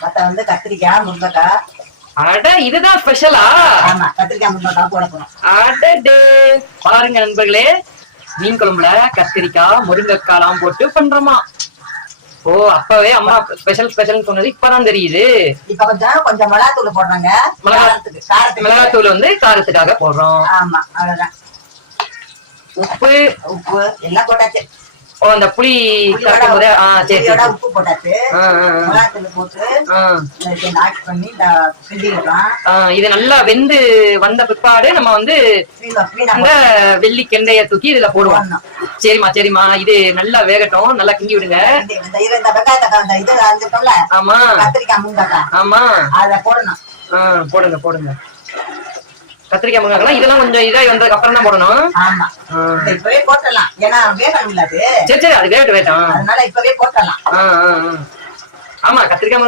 மத்த வந்து கத்திரிக்காய் முருங்கைக்காய் அட இதுதான் ஸ்பெஷலா ஆமா கத்திரிக்காய் முருங்கைக்காய் போட போறோம். அடடே. பாருங்க நண்பர்களே மீன் குழம்புல கத்திரிக்காய் முருங்கைக்காய்லாம் போட்டு பண்றோமா? ஓ அப்பவே அம்மா ஸ்பெஷல் ஸ்பெஷல் சொன்னது இப்பதான் தெரியுது. இப்ப கொஞ்சம் கொஞ்சம் மிளகாத்தூள் போடுறாங்க. மிளகா- காரத்துக்கு காரத்துக்கு. மிளகாத்தூள் வந்து காரத்துக்காக போடுறோம். ஆமா அவ்வளவுதான். உப்பு. உப்பு எல்லாம் போட்டாச்சு. ஓ அந்த புளி கரைக்கும் போது ஆ சரி சரி உப்பு போட்டாச்சு. மிளகாத்தூள் போட்டு நாக்கி பண்ணி ஆ, இது நல்லா வெந்து வந்த பிற்பாடு நம்ம வந்து அந்த வெள்ளி கெண்டைய தூக்கி இதுல போடுவோம். சரிம்மா சரிம்மா இது நல்லா வேகட்டும் நல்லா கிண்டி விடுங்க. ஆமா. ஆமா. அதை போடணும். போடுங்க போடுங்க. கத்திரிக்காய் முருங்கைக்காய் இதெல்லாம் கொஞ்சம் இதாகி வந்ததுக்கு அப்புறம் தான் போடணும். ஆமா. இப்பவே போட்டுடலாம். ஏன்னா வேகணும் இல்ல அது சரி சரி அது வேகட்டும் வேகட்டும். அதனால இப்பவே ஆ. ஆமா கத்திரிக்காய்